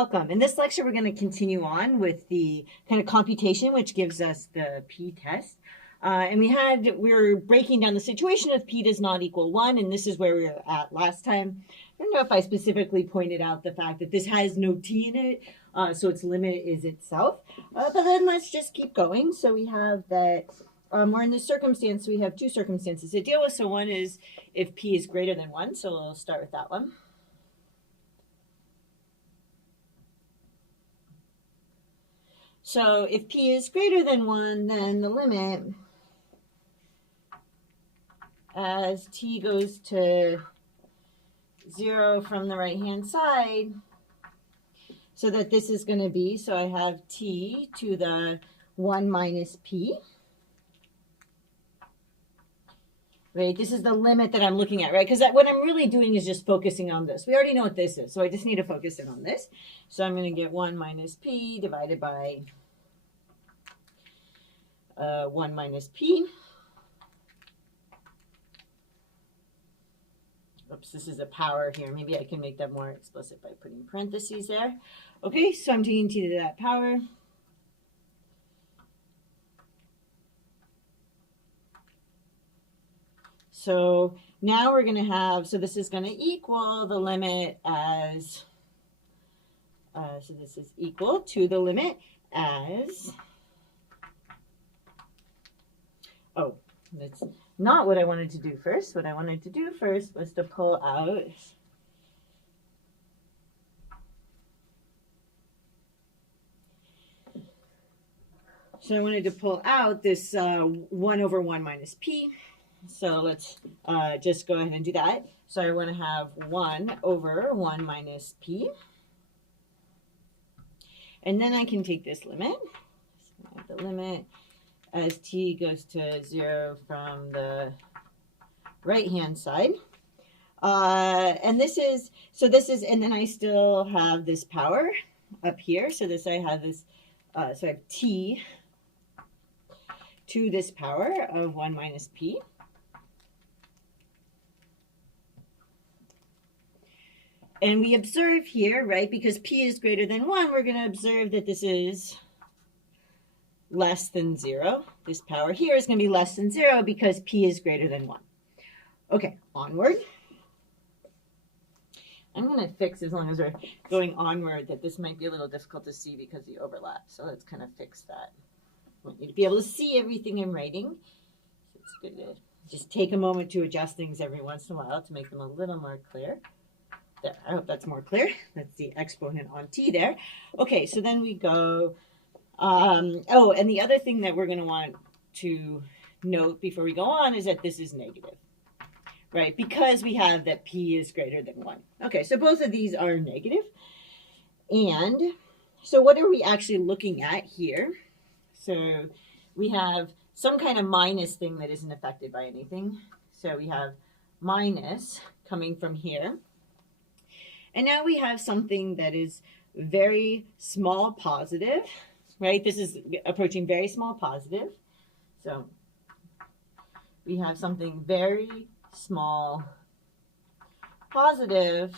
welcome. In this lecture, we're going to continue on with the kind of computation, which gives us the p test. And we're breaking down the situation if p does not equal 1, and this is where we were at last time. I don't know if I specifically pointed out the fact that this has no t in it, so its limit is itself. But then let's just keep going. So we have that we're in this circumstance, we have two circumstances to deal with. So one is if p is greater than 1, so we'll start with that one. So if p is greater than 1, then the limit as t goes to 0 from the right-hand side, so that this is going to be, so I have t to the 1 minus p. Right, this is the limit that I'm looking at, right? Because what I'm really doing is just focusing on this. We already know what this is, so I just need to focus in on this. So I'm going to get 1 minus p divided by 1 minus p. Oops, this is a power here. Maybe I can make that more explicit by putting parentheses there. Okay, so I'm taking t to that power. So now we're going to have, so this is going to equal the limit as, so this is equal to the limit as, oh, that's not what I wanted to do first. What I wanted to do first was to pull out so I wanted to pull out this 1 over 1 minus p. So let's just go ahead and do that. So I want to have 1 over 1 minus p. And then I can take this limit. So I have the limit as t goes to 0 from the right-hand side. And this is, and then I still have this power up here. So I have this, so I have t to this power of 1 minus p. And we observe here, right, because p is greater than 1, we're going to observe that this is less than 0. This power here is going to be less than 0 because p is greater than 1. Okay, onward. I'm going to fix, as long as we're going onward, that this might be a little difficult to see because of the overlap. So let's kind of fix that. I want you to be able to see everything I'm writing. So it's good to just take a moment to adjust things every once in a while to make them a little more clear. There, I hope that's more clear. That's the exponent on t there. Okay, so then we go, oh, and the other thing that we're going to want to note before we go on is that this is negative, right? Because we have that p is greater than 1. Okay, so both of these are negative. And so what are we actually looking at here? So we have some kind of minus thing that isn't affected by anything. So we have minus coming from here. And now we have something that is very small positive, right? This is approaching very small positive. So we have something very small positive,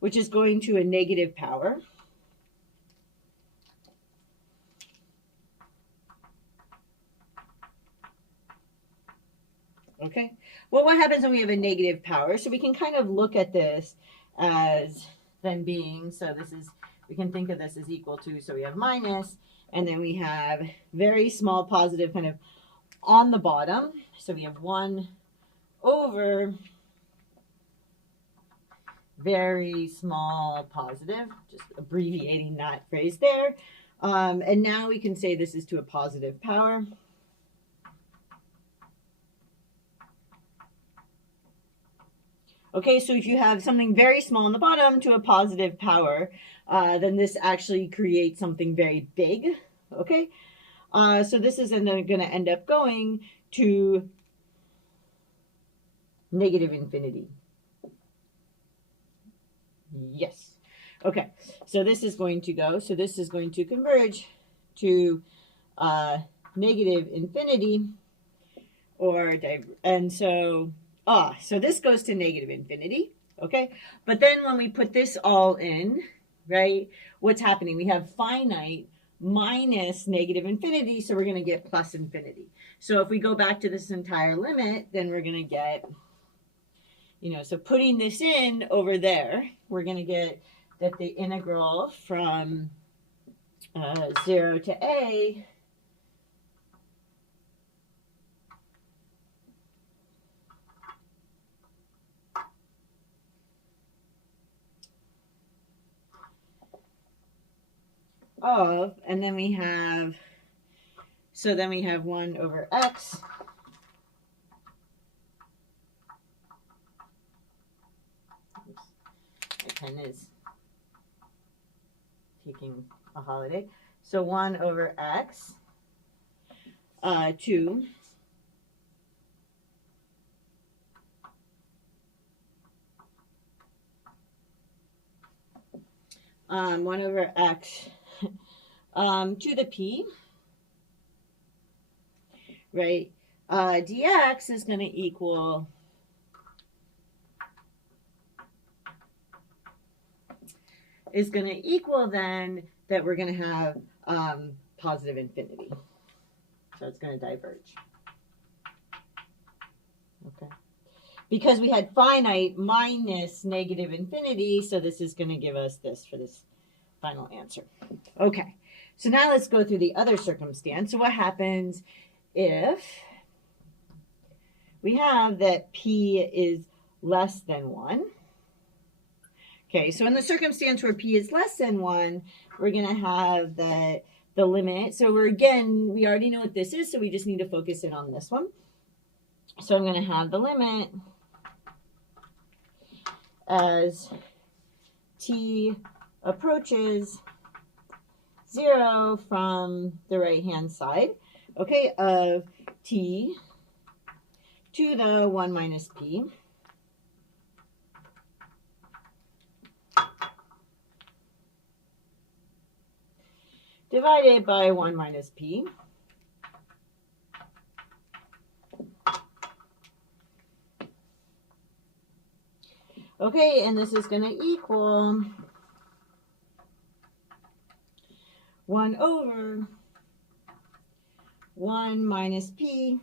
which is going to a negative power. Okay, well, what happens when we have a negative power? So we can kind of look at this as then being, so this is, we can think of this as equal to, so we have minus, and then we have very small positive kind of on the bottom. So we have 1 over very small positive, just abbreviating that phrase there. And now we can say this is to a positive power. Okay, so if you have something very small on the bottom to a positive power, then this actually creates something very big. Okay, so this is going to end up going to negative infinity. Yes. Okay, so this is going to go, so this is going to converge to negative infinity, and so so this goes to negative infinity, okay? But then when we put this all in, right? What's happening? We have finite minus negative infinity, so we're going to get plus infinity. So if we go back to this entire limit, then we're going to get, so putting this in over there, we're going to get that the integral from 0 to a of, and then we have, so then we have 1 over x my pen is taking a holiday. So 1 over x to 1 over x to the p, right? Dx is going to equal then that we're going to have positive infinity. So it's going to diverge. Okay. Because we had finite minus negative infinity, so this is going to give us this for this final answer. Okay. So now let's go through the other circumstance. So what happens if we have that p is less than 1? Okay, so in the circumstance where p is less than 1, we're going to have the limit. So we already know what this is, so we just need to focus in on this one. So I'm going to have the limit as t approaches 0 from the right-hand side, okay, of t to the 1 minus p divided by 1 minus p okay, and this is going to equal 1 over 1 minus p,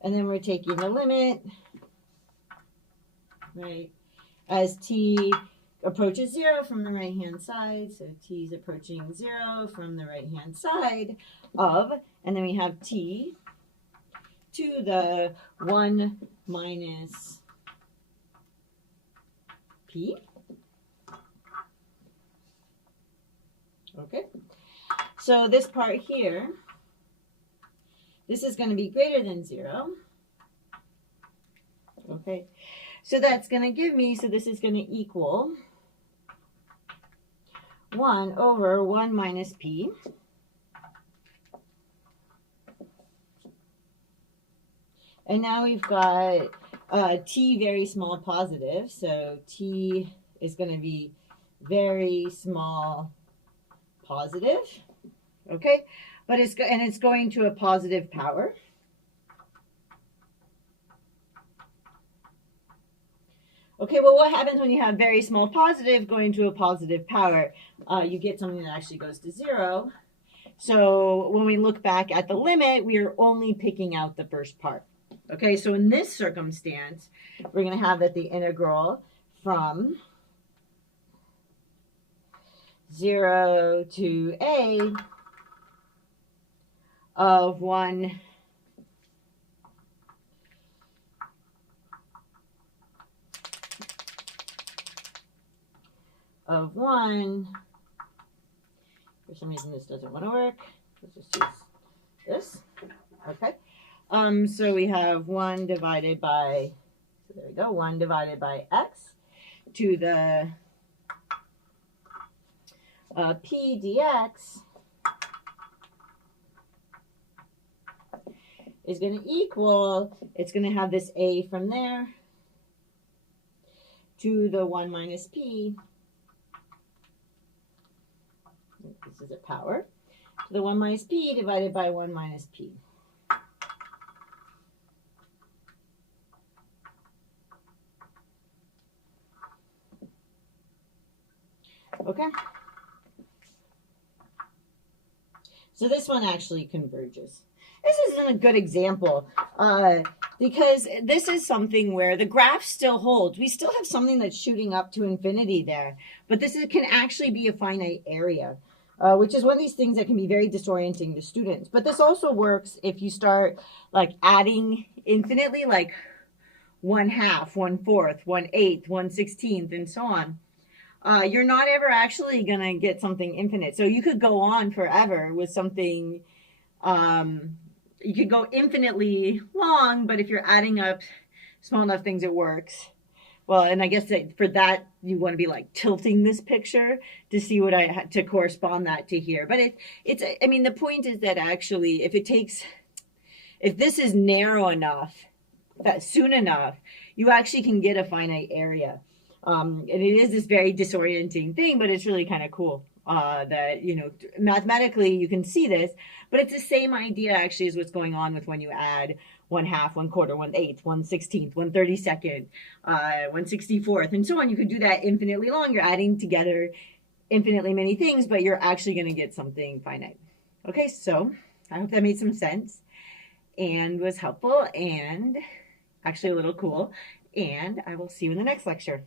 and then we're taking the limit, right, as t approaches 0 from the right-hand side, so t is approaching 0 from the right-hand side of, and then we have t to the 1 minus p. Okay, so this part here, this is going to be greater than 0. Okay, so that's going to give me, so this is going to equal 1 over 1 minus p and now we've got t very small positive, so t is going to be very small positive, okay, but it's going to a positive power. Okay, well, what happens when you have very small positive going to a positive power? You get something that actually goes to 0. So when we look back at the limit, we are only picking out the first part. Okay, so in this circumstance, we're going to have that the integral from 0 to a of 1 of 1. For some reason this doesn't want to work. Let's just use this. Okay. So we have 1 divided by, so there we go, 1 divided by x to the p dx is going to equal, it's going to have this a from there to the 1 minus p. This is a power. To the 1 minus p divided by 1 minus p. Okay. So this one actually converges. This isn't a good example because this is something where the graph still holds. We still have something that's shooting up to infinity there, but can actually be a finite area, which is one of these things that can be very disorienting to students. But this also works if you start like adding infinitely, like 1/2, 1/4, 1/8, 1/16, and so on. You're not ever actually going to get something infinite. So you could go on forever with something. You could go infinitely long, but if you're adding up small enough things, it works. Well, and I guess that for that, you want to be like tilting this picture to see what I had to correspond that to here. But I mean, the point is that actually, if this is narrow enough, that soon enough, you actually can get a finite area. And it is this very disorienting thing, but it's really kind of cool that, mathematically you can see this, but it's the same idea actually as what's going on with when you add 1/2, 1/4, 1/8, 1/16, 1/32, 1/64, and so on. You could do that infinitely long. You're adding together infinitely many things, but you're actually going to get something finite. Okay, so I hope that made some sense and was helpful and actually a little cool. And I will see you in the next lecture.